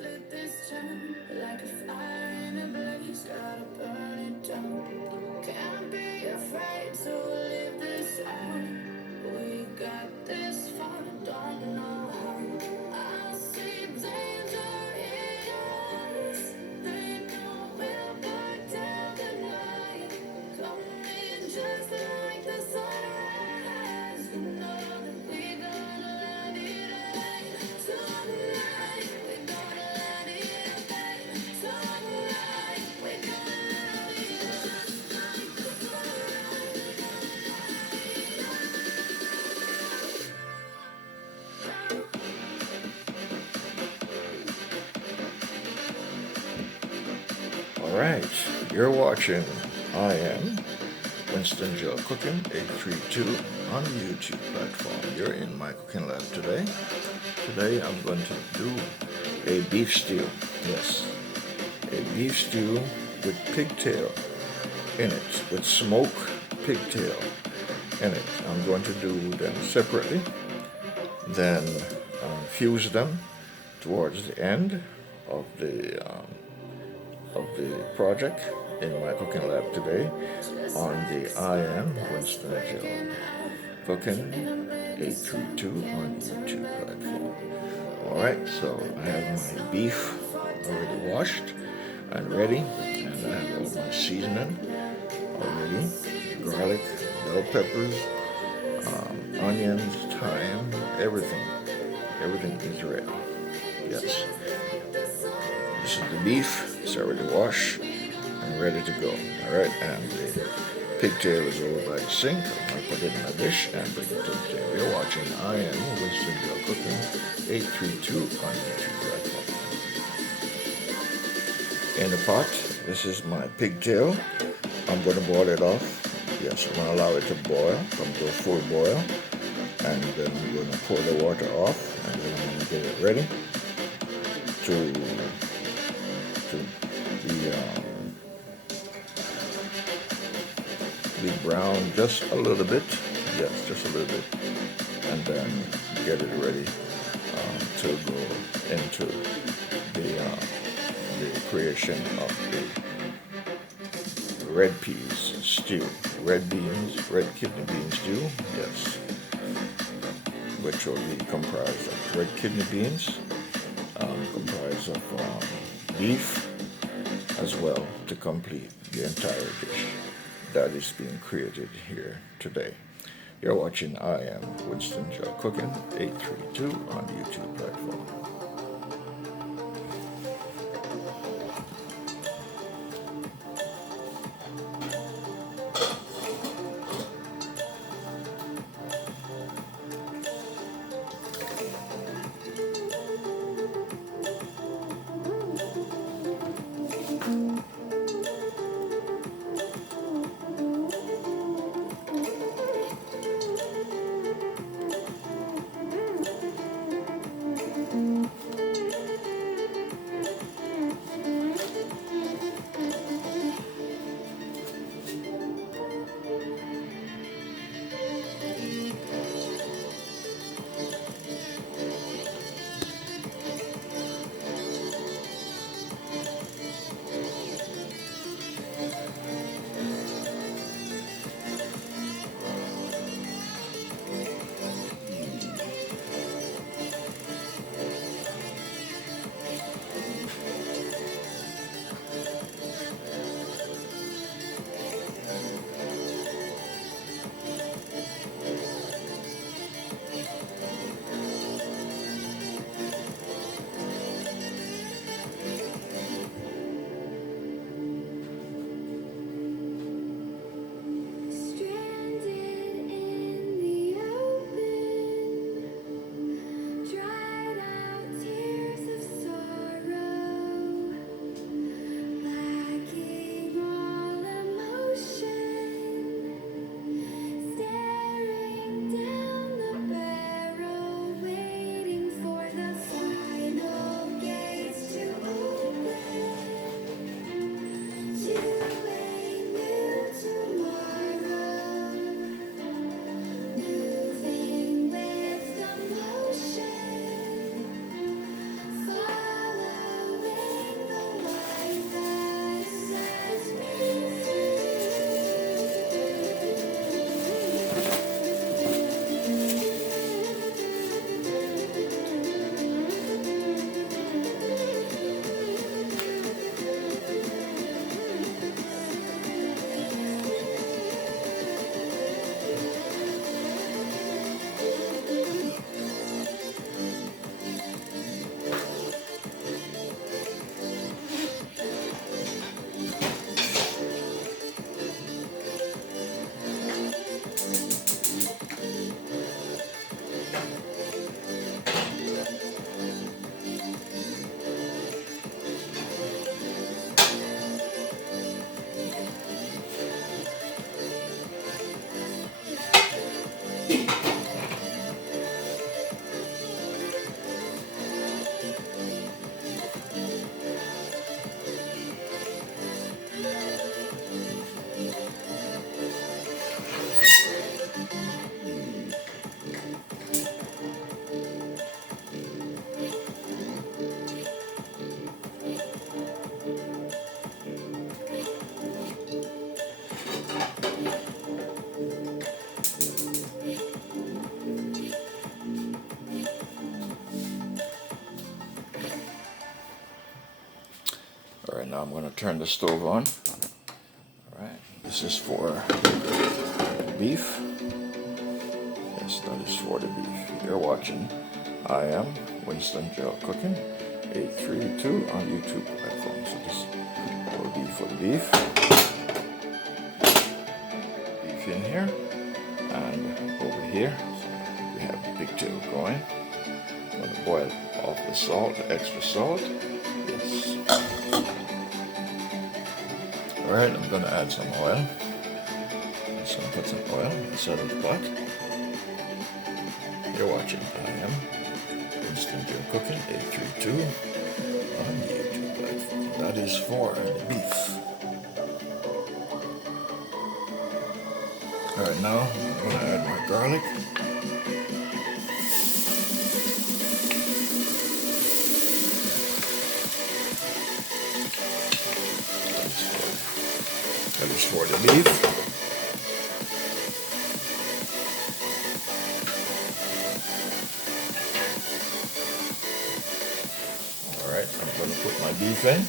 let this turn like a fire in a blaze. Gotta burn it down. Can't be afraid to live this out. We got this far, don't know how. I see danger in us. They know we'll back down the night. Coming just like the sunrise. You know that we gonna let it rain tonight. We gonna let it rain tonight. We gonna let it just like the All right, you're watching I Am Winston Joe Cooking 832 on the YouTube platform. You're in my cooking lab today. Today I'm going to do a beef stew. Yes, a beef stew with pigtail in it, with smoked pigtail in it. I'm going to do them separately, then fuse them towards the end of the project in my cooking lab today on the I Am Winston Joe Cooking 832 on YouTube platform. Alright, so I have my beef already washed and ready, and I have all my seasoning already, garlic, bell peppers, onions, thyme, everything. Everything is ready. Yes. This is the beef. It's already washed and ready to go. Alright, and the pigtail is over by the sink. I'm going to put it in a dish and bring it to the table. You're watching I Am Winston Joe Cooking 832 on YouTube platform. In the pot, this is my pigtail. I'm going to boil it off. Yes, I'm going to allow it to boil, come to a full boil. And then I'm going to pour the water off, and then I'm going to get it ready to be brown just a little bit. Yes, just a little bit. And then get it ready to go into the creation of the red peas stew. Red beans, red kidney bean stew, yes. Which will be comprised of red kidney beans, comprised of beef as well to complete the entire dish that is being created here today. You're watching I Am Winston Joe Cooking 832 on the YouTube platform. All right, now I'm going to turn the stove on. All right, this is for beef. Yes, that is for the beef. You're watching I Am Winston Joe Cooking 832 on YouTube platform. So this will be for the beef. Beef in here, and over here we have the pigtail going. I'm going to boil off the salt, the extra salt. Yes. All right, I'm going to add some oil. So I'll put some oil inside of the pot. You're watching I Am Winston Joe Cooking 832 on the YouTube platform. That is for the beef. All right, now I'm going to add my garlic. That is for the beef. All right, I'm going to put my beef in.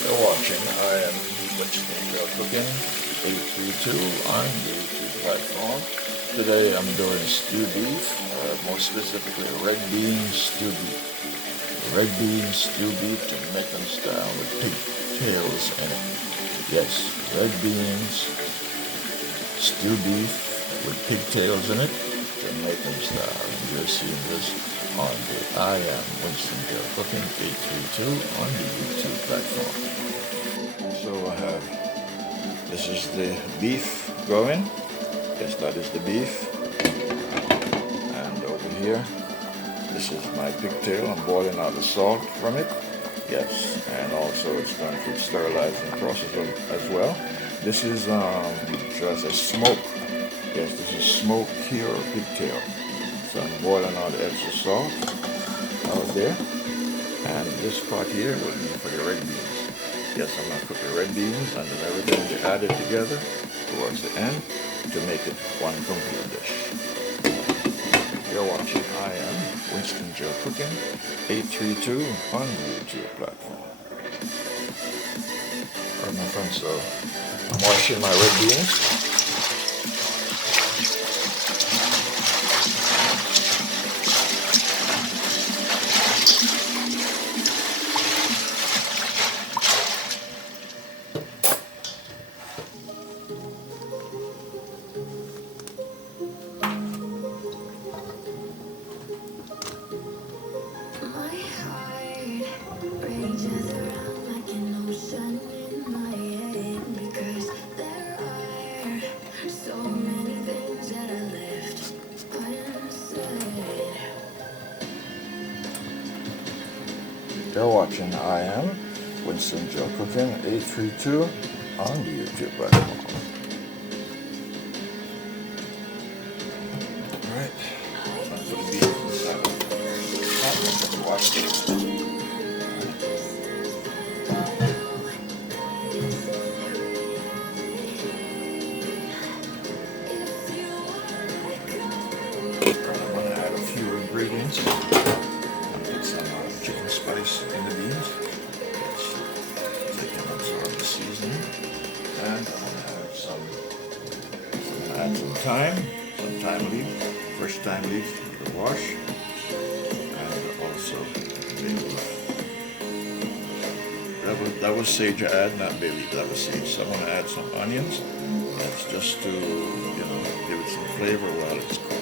You're watching I Am Winston Joe Cooking 832 on the YouTube platform. Today I'm doing stew beef, more specifically red bean stew beef. Red bean stew beef Jamaican style with pigtails in it. Yes, red beans stew beef with pigtails in it, Jamaican style. And you're seeing this on the I Am Winston Joe Cooking 832 on the YouTube platform. So I have, this is the beef going. Yes, that is the beef. And over here, this is my pigtail. I'm boiling out the salt from it. Yes, and also it's going through sterilizing process as well. This is just a smoke. Yes, this is smoke cure pigtail. So I'm boiling out the extra salt out there. And this part here will be for the red beans. Yes, I'm going to cook the red beans and then everything will be added together towards the end to make it one complete dish. You're watching I Am Winston Joe Cooking 832 on the YouTube platform. Alright, my friends, so I'm washing my red beans. You're watching I Am Winston Joe Cooking 832 on the YouTube platform. Alright, I'm going to put the beef inside of the pot and wash it. I'm going to add a few ingredients. Put some chicken spice in the beans so they can absorb the seasoning. And I'm going to add some thyme leaf, fresh thyme leaf for the wash, and also bay leaf. That was sage I add, not bay leaf, that was sage. So I'm going to add some onions. That's just to, give it some flavor while it's cooked.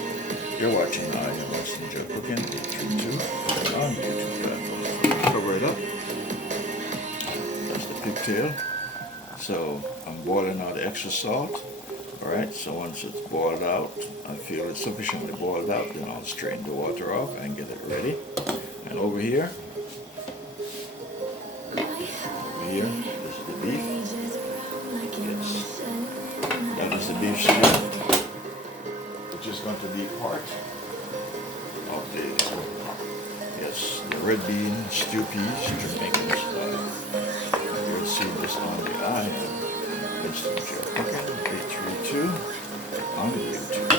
You're watching I Am Winston Joe Cooking 832 on the YouTube platform. Cover it up. That's the pigtail. So I'm boiling out the extra salt. Alright, so once it's boiled out, I feel it's sufficiently boiled out, then I'll strain the water off and get it ready. And over here, this is the beef. Yes. That is the beef stew, which is going to be part of the, yes, the red bean stew peas, Jamaican style. You'll see this on the I Am Winston Joe Cooking 832 on YouTube.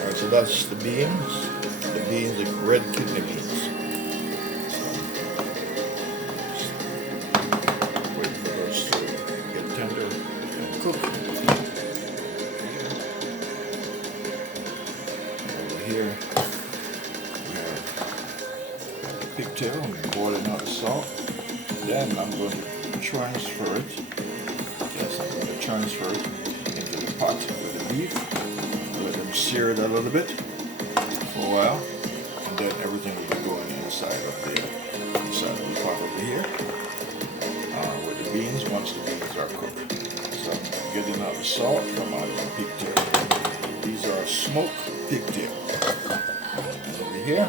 Alright, so that's the beans. The beans, the red kidney beans. Wait for those to get tender and cook. Over here, we have pigtail. I'm boiling out the salt. Then I'm going to transfer it. Yes, I'm going to transfer it into the pot with the beef. Let them sear it a little bit for a while, and then everything will be going inside of the pot over here with the beans once the beans are cooked. So I'm getting out the salt from out of the pigtail. These are smoked pigtail. And over here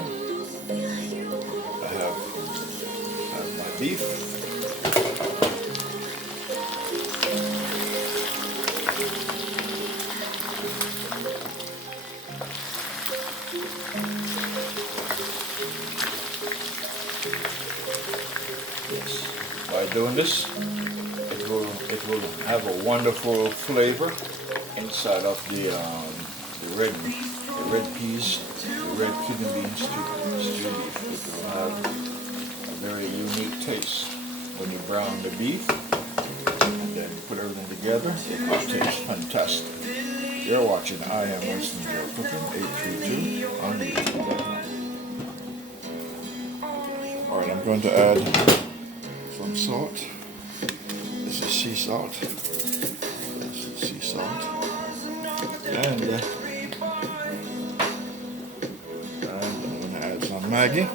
I have my beef. Yes. By doing this, it will have a wonderful flavor inside of the red peas, the red kidney beans stew beef. It will have a very unique taste when you brown the beef and then put everything together. It will taste fantastic. You're watching I Am Winston Joe Cooking 832 on YouTube. Alright, I'm going to add some salt. This is sea salt. This is sea salt. And I'm going to add some Maggi.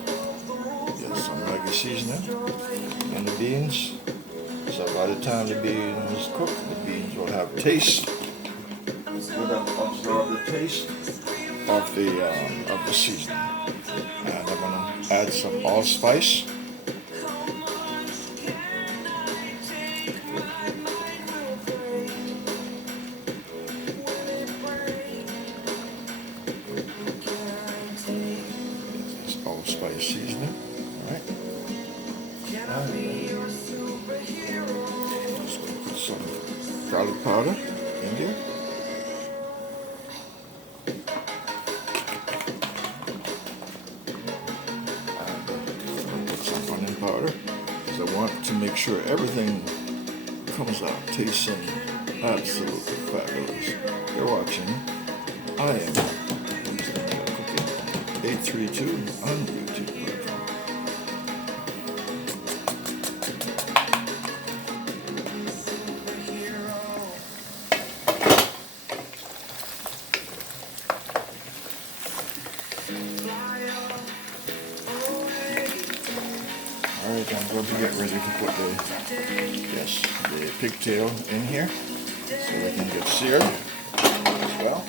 Yes, some Maggi seasoning. And the beans. So by the time the beans is cooked, the beans will have taste. Will absorb the taste of the seasoning. And I'm going to add some allspice. It's allspice seasoning. Alright. Just going to put some garlic powder in there. Powder, because I want to make sure everything comes out tasting absolutely fabulous. You're watching I Am Winston Joe Cooking 832 on YouTube. Alright, I'm going to get ready to put the pigtail in here so they can get seared as well.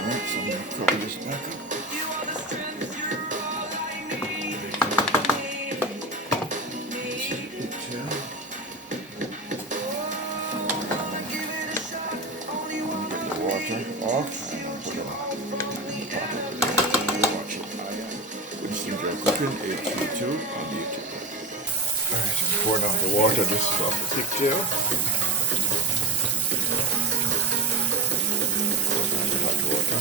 Alright, so I'm going to cover this back up. This is the pigtail. I'm going to get the water off and I'll put it in the pot over there. You're watching I Am Winston Joe Cooking 832 on YouTube. Alright, I'm pouring out the water. This is off the pigtail. Hot water.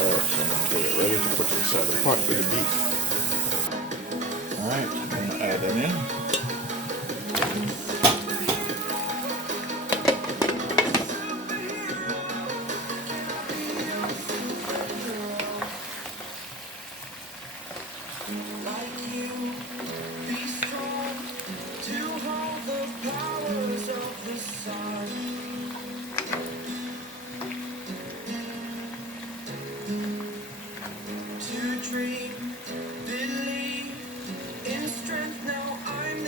Alright, so I'm going to get it ready to put inside the pot with the beef. Alright, I'm going to add them in. Dream, believe in strength. Now I'm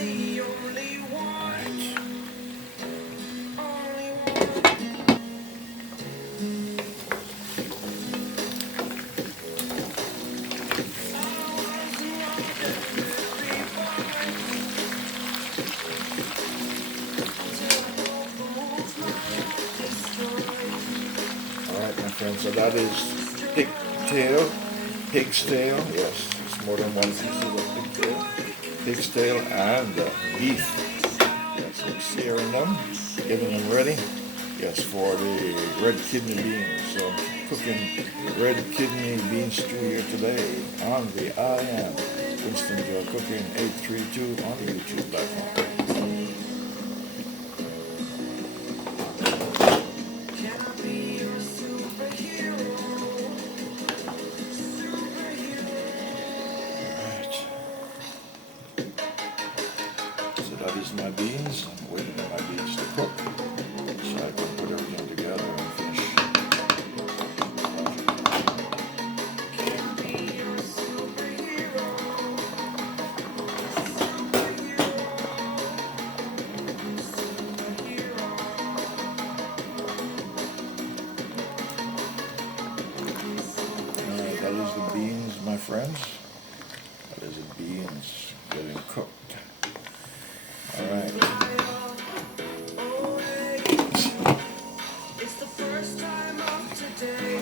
friends. So that is pig's tail. Yes, it's more than one piece of pig's tail, and beef. Yes, we're searing them, getting them ready. Yes, for the red kidney beans. So cooking red kidney bean stew here today on the I Am Winston Joe Cooking 832 on the YouTube platform. So that is my beans. I'm waiting for my beans to cook so I can put everything together and finish. Alright, that is the beans, my friends. That is the beans getting cooked. Alright.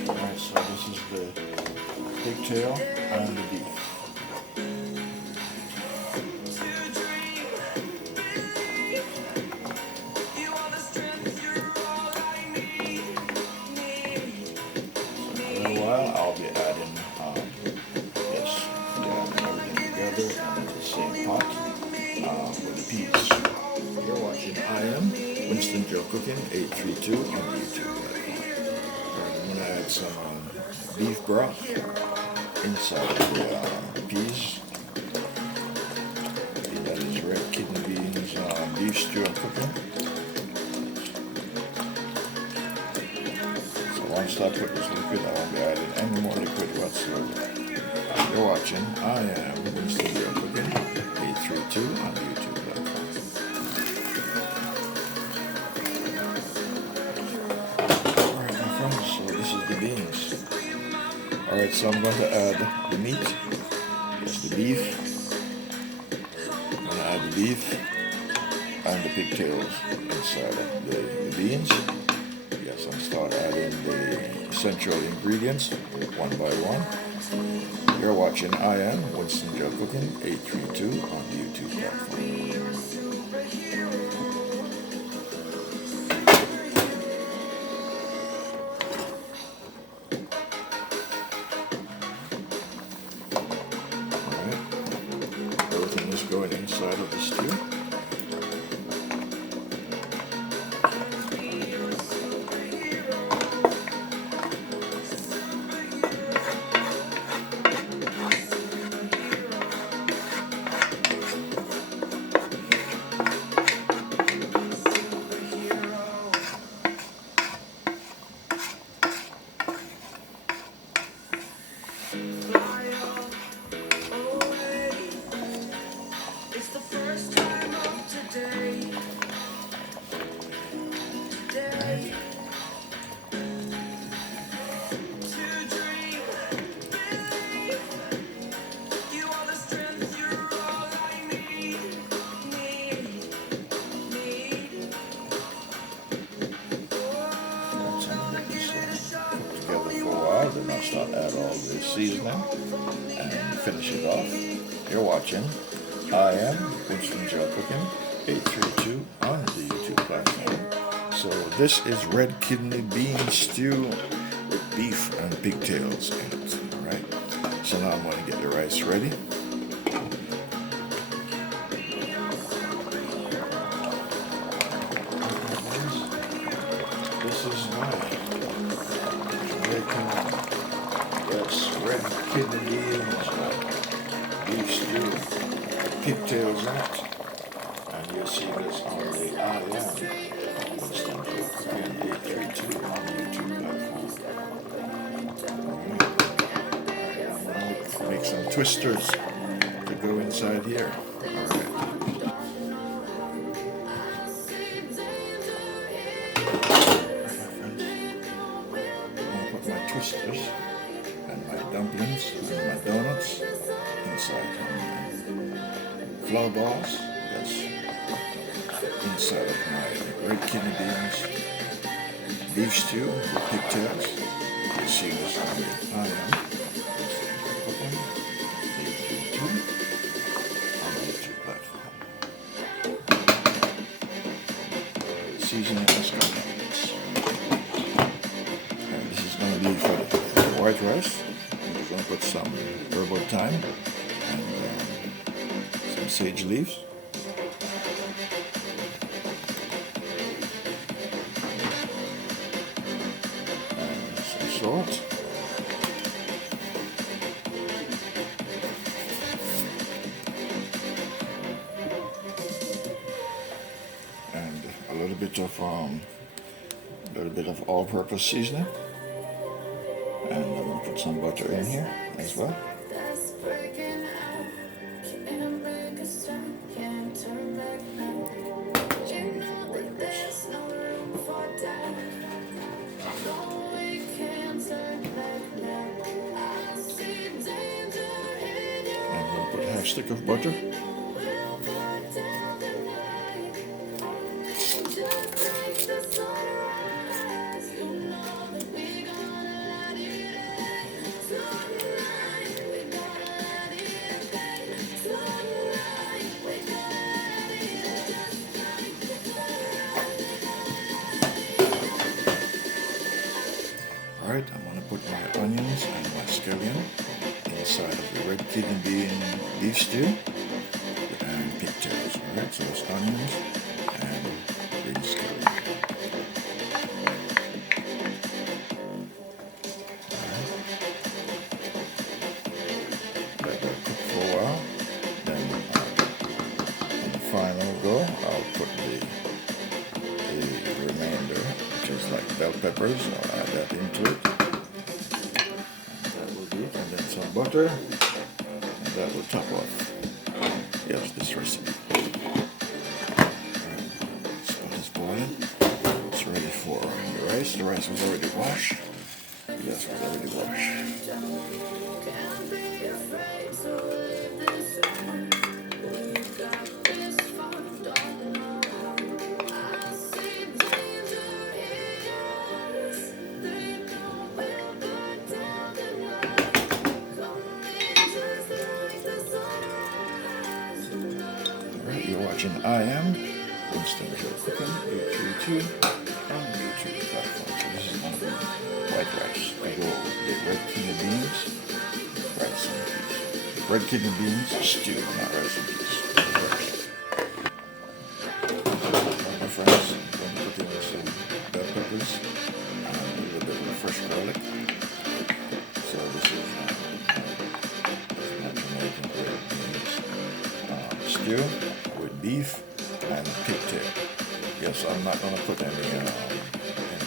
Alright, so this is the pigtail and the beef. In a little while, I'll be adding, everything together in the same pot with the peas. You're watching I Am Winston Joe Cooking 832 on YouTube. I'm going to add some beef broth inside the peas. That is red kidney beans beef stew I'm cooking. So once I put this liquid, I won't be adding any more liquid whatsoever. You're watching I Am Winston Joe Cooking 832 on YouTube.com. Alright, my friends, so this is the beans. Alright, so I'm going to add the meat. That's the beef. I'm going to add the beef and the pigtails inside of the beans. Yes, I'm start adding the essential ingredients one by one. You're watching I Am Winston Joe Cooking 832 on the YouTube platform. Alright, everything is going inside of the stew. Then I'll start add all the seasoning and finish it off. You're watching I Am Winston Joe Cooking 832 on the YouTube platform. So this is red kidney bean stew with beef and pigtails in it. Alright. So now I'm going to get the rice ready. This is my yes, red kidney beans, beef stew, pigtails in it, and you'll see this on the I Am Winston Joe Cooking 832 on the YouTube platform. I'm going to make some twisters to go inside here. Alright. Twisters and my dumplings and my donuts inside flour balls, yes, inside of my red kidney beans, beef stew with pigtails, See what's on the IM. Cooking 832 on the YouTube platform. Seasoning and scallions. And this is going to be for the white rice. We're going to put some herbal thyme and some sage leaves. And some salt. And a little bit of all-purpose seasoning. And I'm going to put some butter in here as well. I'm going to put half stick of butter. Alright, I'm going to put my onions and my scallion inside of the red kidney bean beef stew and pigtails. Alright, so it's onions and green scallion. Alright. Let that cook for a while. Then on the final go, I'll put the remainder, which is like bell peppers. I'll add that into it. And that will do it. And then some butter. And that will top off, yes, this recipe. Alright, this pot is boiling. It's ready for the rice. The rice was already washed. Yes, it was already washed. You're watching I Am Winston Joe Cooking 832 on the YouTube platform. So this is going to be white rice. I go with the red kidney beans, rice and peas. Red kidney beans stew, not rice and peas. My friends, I'm going to put in some bell peppers and a little bit of fresh garlic. So this is my Jamaican red beans stew with beef and pigtail. Yes, I'm not going to put any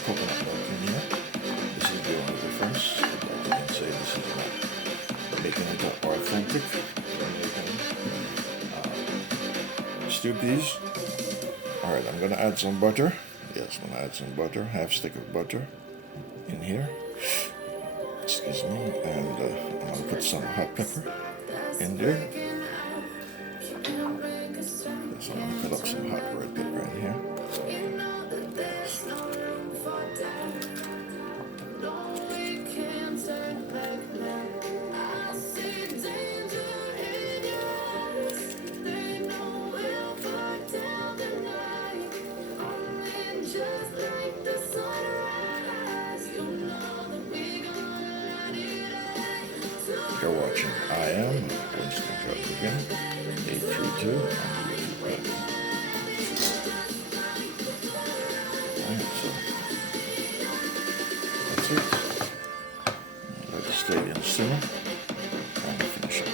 coconut milk in here. This is the only difference. But you can say this is not making it authentic Jamaican stew peas. Alright, I'm going to add some butter. Yes, I'm going to add some butter, half stick of butter in here. Excuse me. And I'm going to put some hot pepper in there. So I'm going to fill up some hot red pepper in here. You're watching I Am Winston Joe Cooking 832 on the YouTube platform. Alright, so that's it. Let the scallion simmer and finish up.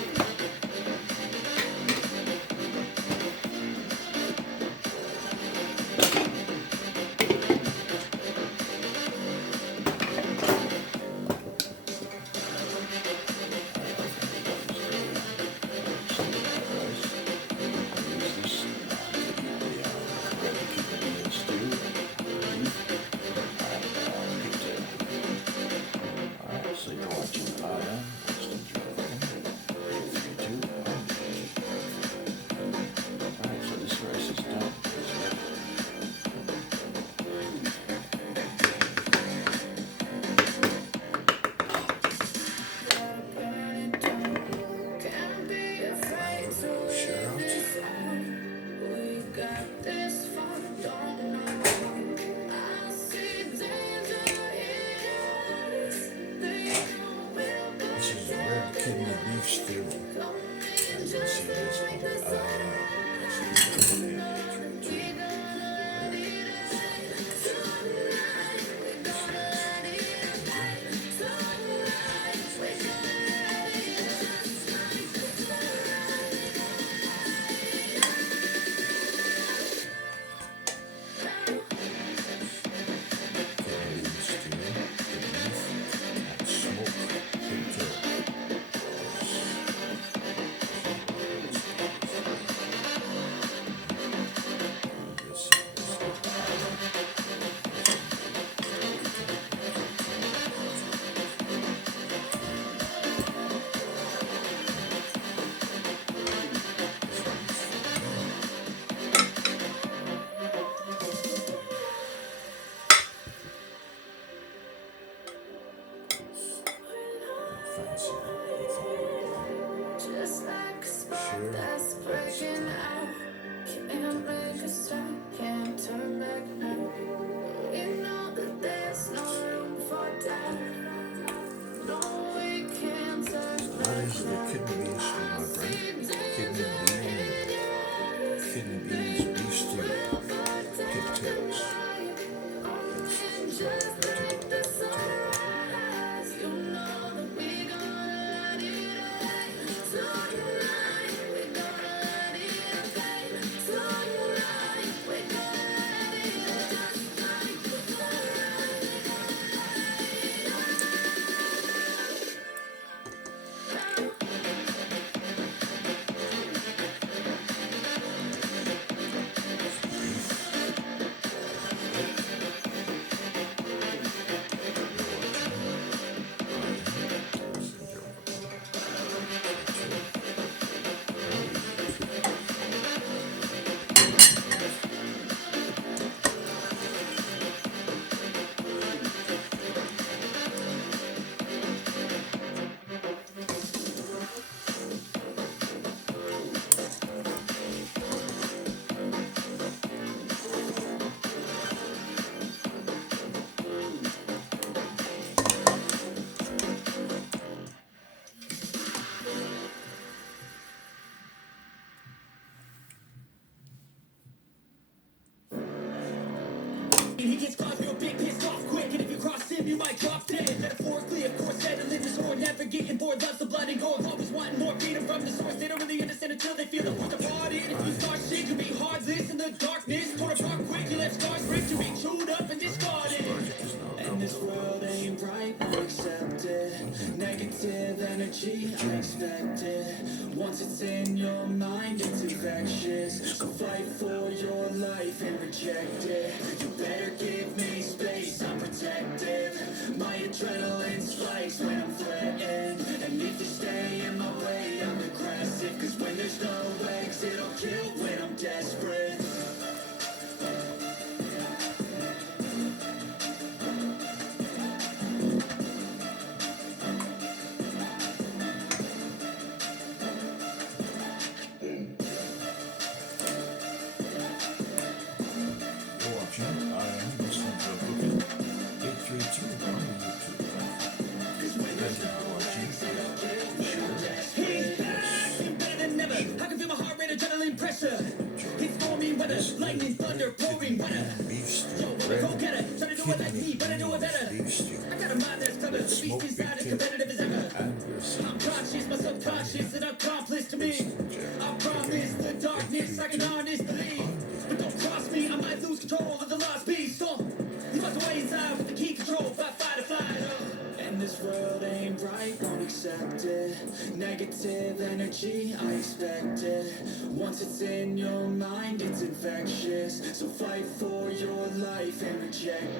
So you're watching I Am beef stew. And you'll see this called Just like a spark that's breaking out. Can't make a stop, can't turn back now. We know that there's no room for doubt. No, we can't turn What back is the now. kidney beans stew, my friend? Kidney beans, beef stew, pigtails. Just like the sunrise, you know that we gonna let it rain. Tonight, we gonna let it rain. Tonight, we gonna let it rain. Just like the He gets caught real big, pissed off quick, and if you cross him, you might drop dead. Metaphorically, of course, settling the score, never getting bored, loves the blood and gore, always wanting more freedom from the source. They don't really understand until they feel the force of part in. If you start shit, you'll be heartless in the darkness. Torn apart quick, you left scars ripped to be chewed up and discarded. And this world ain't right, I accept it. Negative energy, I expect it. Once it's in your mind, it's infectious. So fight for your life and reject it. You better give me space, I'm protective. My adrenaline spikes when I'm threatened. And if you stay in my way, I'm aggressive. Cause when there's no exit, I'll kill when I'm desperate. You're watching I Am Listening to Cooking 832 on the YouTube platform. Thank you for watching. Better than never. I can feel my heart rate, adrenaline pressure. It's stormy weather, lightning, thunder, pouring weather. Beef stew, Yo, I'm a red go-getter, try to do it like me, better do it better. beef stew, I got a mind that's clever, the beast inside is competitive as ever. and your I'm conscious, my subconscious, an accomplice to me. I promise the darkness, I can honest believe. But don't cross me, I might lose control of the lost beast. So, you must away inside with the key control, fight or flight. And this world ain't right, won't accept it. Negative energy, I expect it. Once it's in your mind, it's infectious. So fight for your life and reject it.